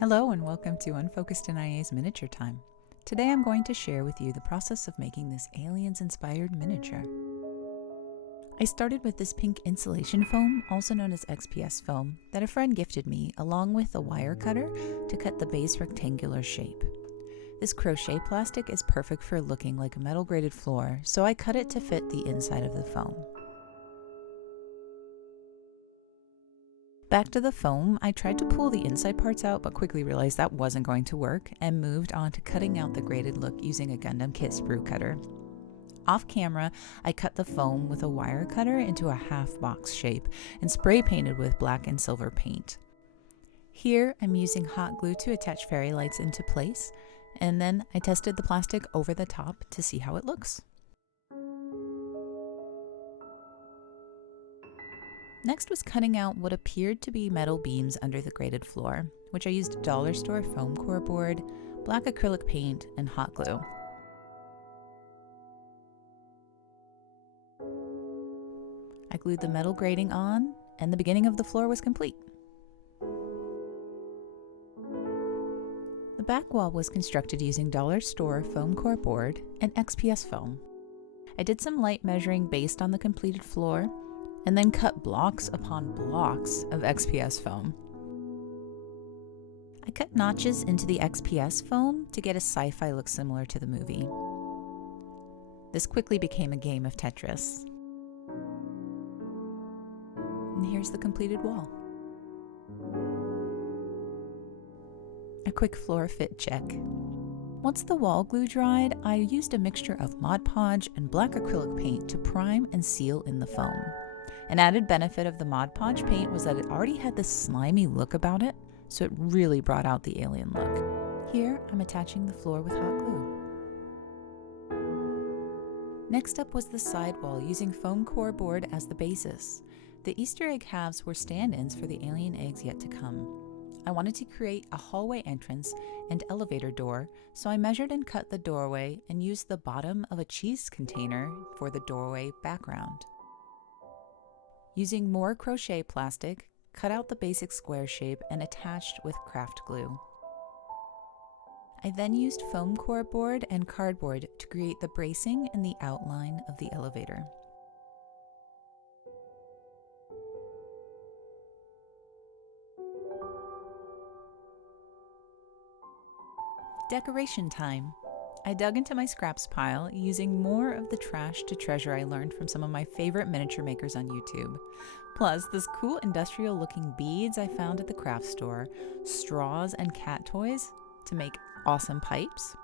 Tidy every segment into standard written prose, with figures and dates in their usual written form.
Hello and welcome to Unfocused and IA's Miniature Time. Today I'm going to share with you the process of making this aliens-inspired miniature. I started with this pink insulation foam, also known as XPS foam, that a friend gifted me along with a wire cutter to cut the base rectangular shape. This crochet plastic is perfect for looking like a metal grated floor, so I cut it to fit the inside of the foam. Back to the foam, I tried to pull the inside parts out but quickly realized that wasn't going to work and moved on to cutting out the graded look using a Gundam kit sprue cutter. Off camera, I cut the foam with a wire cutter into a half box shape and spray painted with black and silver paint. Here, I'm using hot glue to attach fairy lights into place, and then I tested the plastic over the top to see how it looks. Next was cutting out what appeared to be metal beams under the graded floor, which I used dollar store foam core board, black acrylic paint, and hot glue. I glued the metal grating on, and the beginning of the floor was complete. The back wall was constructed using dollar store foam core board and XPS foam. I did some light measuring based on the completed floor, and then cut blocks upon blocks of XPS foam. I cut notches into the XPS foam to get a sci-fi look similar to the movie. This quickly became a game of Tetris. And here's the completed wall. A quick floor fit check. Once the wall glue dried, I used a mixture of Mod Podge and black acrylic paint to prime and seal in the foam. An added benefit of the Mod Podge paint was that it already had this slimy look about it, so it really brought out the alien look. Here, I'm attaching the floor with hot glue. Next up was the sidewall using foam core board as the basis. The Easter egg halves were stand-ins for the alien eggs yet to come. I wanted to create a hallway entrance and elevator door, so I measured and cut the doorway and used the bottom of a cheese container for the doorway background. Using more crochet plastic, cut out the basic square shape and attached with craft glue. I then used foam core board and cardboard to create the bracing and the outline of the elevator. Decoration time. I dug into my scraps pile using more of the trash to treasure I learned from some of my favorite miniature makers on YouTube. Plus, this cool industrial looking beads I found at the craft store, straws and cat toys to make awesome pipes,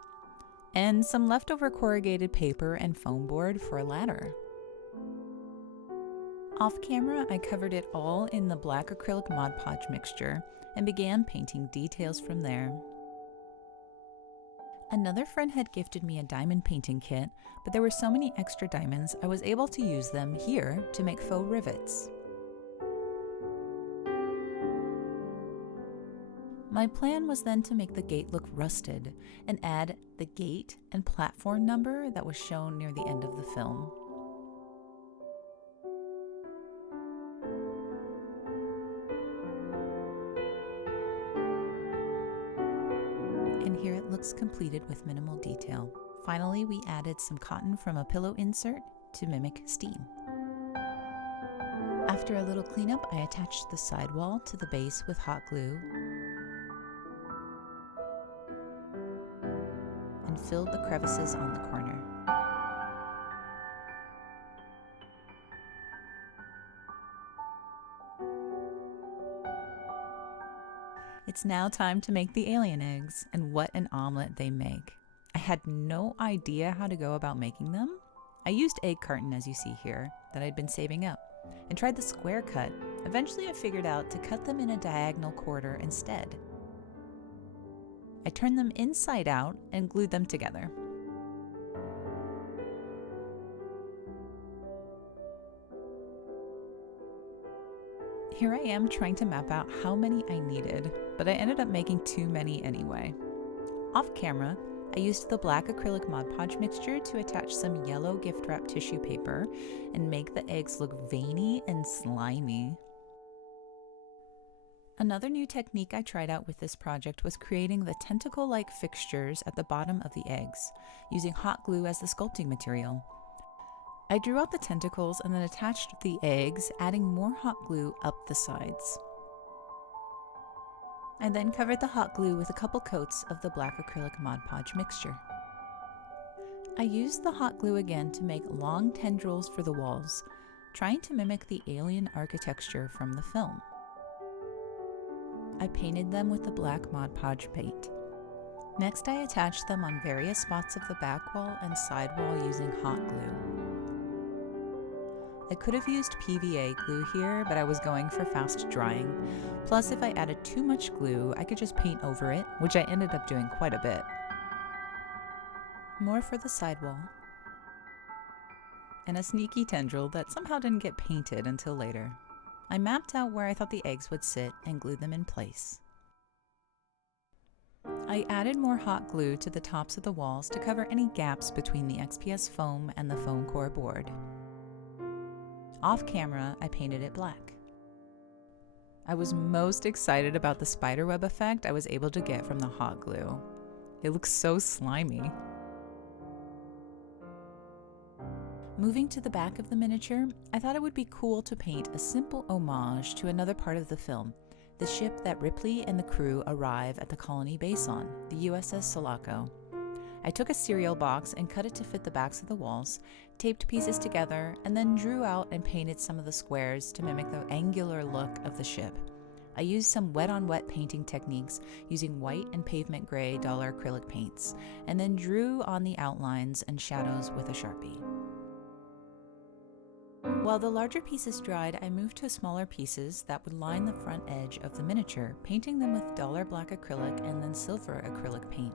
and some leftover corrugated paper and foam board for a ladder. Off camera, I covered it all in the black acrylic Mod Podge mixture and began painting details from there. Another friend had gifted me a diamond painting kit, but there were so many extra diamonds I was able to use them here to make faux rivets. My plan was then to make the gate look rusted and add the gate and platform number that was shown near the end of the film. And here it looks completed with minimal detail. Finally, we added some cotton from a pillow insert to mimic steam. After a little cleanup, I attached the sidewall to the base with hot glue and filled the crevices on the corner. It's now time to make the alien eggs, and what an omelet they make. I had no idea how to go about making them. I used egg carton, as you see here, that I'd been saving up, and tried the square cut. Eventually I figured out to cut them in a diagonal quarter instead. I turned them inside out and glued them together. Here I am trying to map out how many I needed, but I ended up making too many anyway. Off camera, I used the black acrylic Mod Podge mixture to attach some yellow gift wrap tissue paper and make the eggs look veiny and slimy. Another new technique I tried out with this project was creating the tentacle-like fixtures at the bottom of the eggs, using hot glue as the sculpting material. I drew out the tentacles and then attached the eggs, adding more hot glue up the sides. I then covered the hot glue with a couple coats of the black acrylic Mod Podge mixture. I used the hot glue again to make long tendrils for the walls, trying to mimic the alien architecture from the film. I painted them with the black Mod Podge paint. Next, I attached them on various spots of the back wall and side wall using hot glue. I could have used PVA glue here, but I was going for fast drying. Plus, if I added too much glue, I could just paint over it, which I ended up doing quite a bit. More for the sidewall. And a sneaky tendril that somehow didn't get painted until later. I mapped out where I thought the eggs would sit and glued them in place. I added more hot glue to the tops of the walls to cover any gaps between the XPS foam and the foam core board. Off camera, I painted it black. I was most excited about the spiderweb effect I was able to get from the hot glue. It looks so slimy. Moving to the back of the miniature, I thought it would be cool to paint a simple homage to another part of the film, the ship that Ripley and the crew arrive at the colony base on, the USS Sulaco. I took a cereal box and cut it to fit the backs of the walls, taped pieces together, and then drew out and painted some of the squares to mimic the angular look of the ship. I used some wet-on-wet painting techniques using white and pavement gray dollar acrylic paints, and then drew on the outlines and shadows with a Sharpie. While the larger pieces dried, I moved to smaller pieces that would line the front edge of the miniature, painting them with dollar black acrylic and then silver acrylic paint.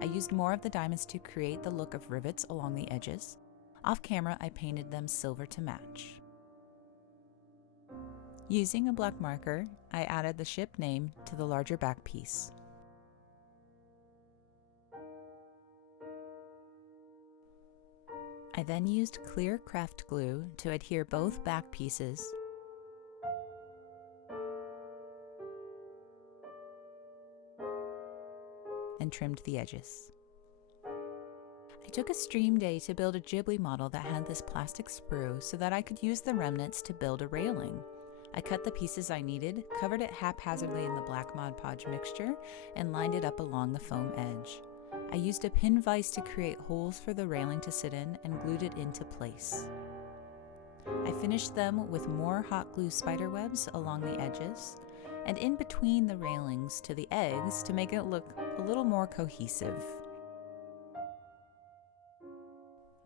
I used more of the diamonds to create the look of rivets along the edges. Off camera, I painted them silver to match. Using a black marker, I added the ship name to the larger back piece. I then used clear craft glue to adhere both back pieces and trimmed the edges. I took a stream day to build a Ghibli model that had this plastic sprue so that I could use the remnants to build a railing. I cut the pieces I needed, covered it haphazardly in the black Mod Podge mixture, and lined it up along the foam edge. I used a pin vise to create holes for the railing to sit in and glued it into place. I finished them with more hot glue spider webs along the edges and in between the railings to the eggs to make it look a little more cohesive.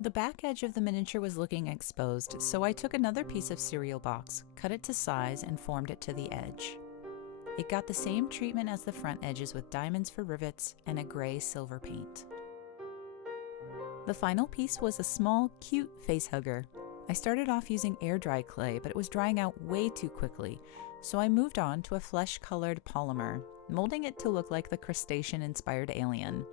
The back edge of the miniature was looking exposed, so I took another piece of cereal box, cut it to size, and formed it to the edge. It got the same treatment as the front edges with diamonds for rivets and a gray silver paint. The final piece was a small, cute face hugger. I started off using air dry clay, but it was drying out way too quickly, so I moved on to a flesh-colored polymer, molding it to look like the crustacean-inspired alien.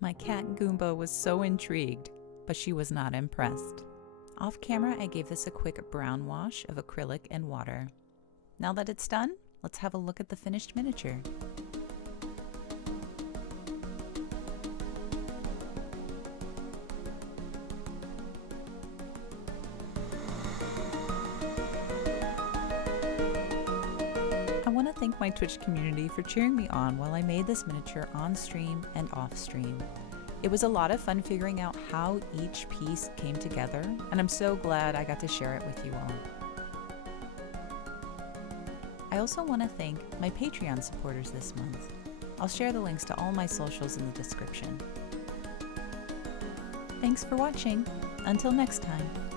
My cat Goomba was so intrigued, but she was not impressed. Off camera, I gave this a quick brown wash of acrylic and water. Now that it's done, let's have a look at the finished miniature. I want to thank my Twitch community for cheering me on while I made this miniature on stream and off stream. It was a lot of fun figuring out how each piece came together, and I'm so glad I got to share it with you all. I also want to thank my Patreon supporters this month. I'll share the links to all my socials in the description. Thanks for watching. Until next time.